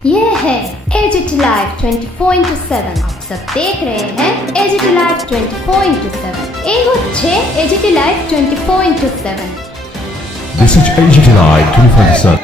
ये है AGT live 24/7। आप सब देख रहे हैं एजीटी लाइव 24/7। ये হচ্ছে AGT live 24/7। This is AGT Live 24/7.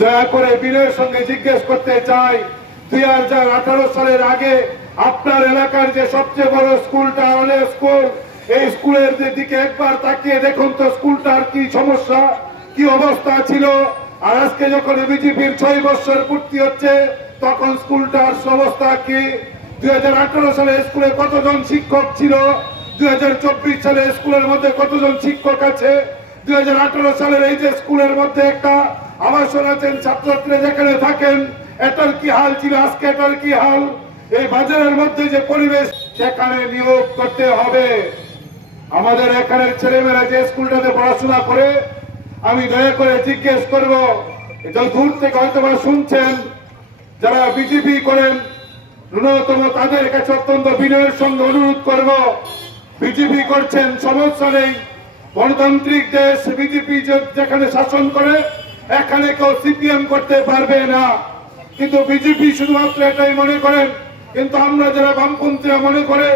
দয়া করে বিনয়ের সঙ্গে জিজ্ঞেস করতে চাই, 2018 সালের আগে আপনার এলাকার যে সবচেয়ে বড় স্কুলটা অনেক স্কুল, এই স্কুলের দিকে একবার তাকিয়ে দেখুন তো স্কুলটার কি সমস্যা, কি অবস্থা ছিল। আর আজকে যখন বিজেপির 6 বছর পূর্তি হচ্ছে তখন স্কুলটার অবস্থা কি। 2018 সালে স্কুলে কতজন শিক্ষক ছিল, 2024 সালে স্কুলের মধ্যে কতজন শিক্ষক আছে, 2018 সালের এই যে স্কুলের মধ্যে একটা আবাসন আছেন, ছাত্রছাত্রীরা যেখানে থাকেন, এটার কি হাল ছিল, আজকে এটার কি হাল। এই বাজারের মধ্যে যে পরিবেশ, সেখানে নিয়োগ করতে হবে। আমাদের এখানের ছেলেমেয়েরা যে স্কুলটাতে পড়াশোনা করে, আমি দয়া করে জিজ্ঞেস করব, দূর থেকে হয়তো শুনছেন, যারা বিজেপি করেন ন্যূনতম তাদের কাছে অত্যন্ত বিনয়ের সঙ্গে অনুরোধ করব, বিজেপি করছেন সমস্যা নেই, গণতান্ত্রিক দেশ, বিজেপি যেখানে শাসন করে এখানে কেউ সিপিএম করতে পারবে না। কিন্তু বিজেপি শুধুমাত্র এটাই মনে করেন, কিন্তু আমরা যারা বামপন্থীরা মনে করে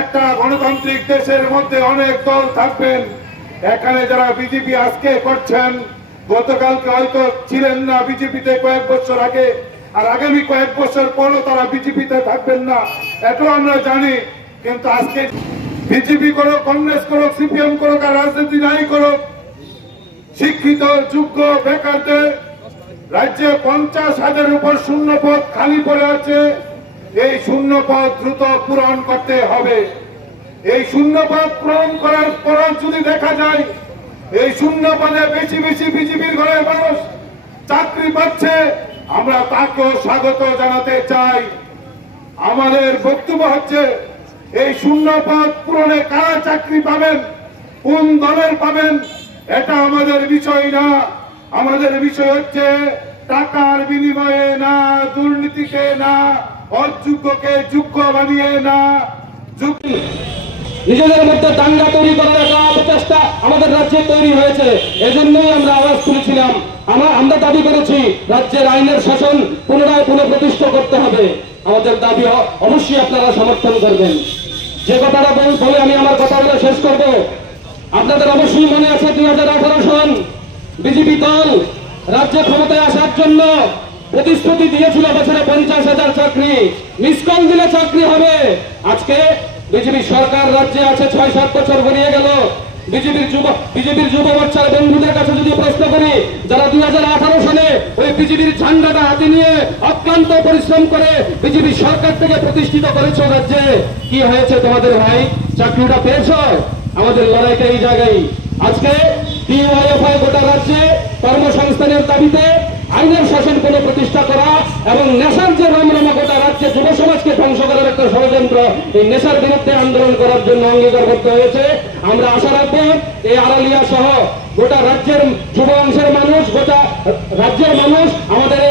একটা গণতান্ত্রিক দেশের মধ্যে অনেক দল থাকবেন। এখানে যারা বিজেপি আজকে করছেন, গতকালকে হয়তো ছিলেন না বিজেপিতে কয়েক বছর আগে, আর আগামী কয়েক বছর পরও তারা বিজেপিতে থাকবেন না, এটাও আমরা জানি। কিন্তু আজকে বিজেপি করো, কংগ্রেস করো, সিপিএম করো, আর রাজনীতি নাই করো, শিক্ষিত যোগ্য বেকারদের রাজ্যে 50,000 উপর শূন্য পদ খালি পড়ে আছে। এই শূন্য পদ দ্রুত পূরণ করতে হবে। এই শূন্য পদ পূরণ করার পর যদি দেখা যায় এই শূন্য পদে বেশি বেশি বিজেপির ঘরের মানুষ চাকরি পাচ্ছে, আমরা তাকেও স্বাগত জানাতে চাই। আমাদের বক্তব্য হচ্ছে, এই শূন্য পদ পূরণে কারা চাকরি পাবেন, কোন দলের পাবেন, এটা আমাদের বিষয় না। আমাদের বিষয় হচ্ছে টাকার বিনিময়ে না, দুর্নীতিতে না, অযোগ্যকে যোগ্য বানিয়ে না। নিজেদের মধ্যে দাঙ্গা তৈরি করার একটা অপচেষ্টা আমাদের রাজ্যে তৈরি হয়েছে। এজন্যই আমরা আওয়াজ তুলেছিলাম, আমরা দাবি করেছি রাজ্যের আইনের শাসন পুনরায় পুনঃপ্রতিষ্ঠা করতে হবে। আমাদের দাবি অবশ্যই আপনারা সমর্থন করবেন। যে কথাটা বলে আমি আমার কথাগুলো শেষ করব। আপনাদের অবশ্যই মনে আছে 2018 সন বিজেপি দল রাজ্যে ক্ষমতায় আসার জন্য প্রতিশ্রুতি দিয়েছিল বছরে 50,000 চাকরি, মিস কল দিলে চাকরি হবে। আজকে বিজেপি সরকার রাজ্যে আছে 6-7 বছর গড়িয়ে গেল। বিজেপির যুব মোর্চার বন্ধুদের কাছে যদি প্রশ্ন করি, যারা 2018 সালে ওই বিজেপির ঝান্ডাটা হাতে নিয়ে অক্লান্ত পরিশ্রম করে বিজেপি সরকার থেকে প্রতিষ্ঠিত করেছো রাজ্যে, কি হয়েছে তোমাদের ভাই? চাকরিটা পেয়েছ? আমাদের লড়াইটা এই জায়গায়। আজকে ডিওয়াইএফআই গোটা রাজ্যে কর্মসংস্থানের দাবিতে আইনের শাসন প্রতিষ্ঠা করা এবং নেশার যে রমরমা গোটা রাজ্যে যুব সমাজকে ধ্বংস করার একটা ষড়যন্ত্র, এই নেশার বিরুদ্ধে আন্দোলন করার জন্য অঙ্গীকার করতে হয়েছে। আমরা আশা রাখবো এই আড়ালিয়া সহ গোটা রাজ্যের যুব অংশের মানুষ, গোটা রাজ্যের মানুষ আমাদের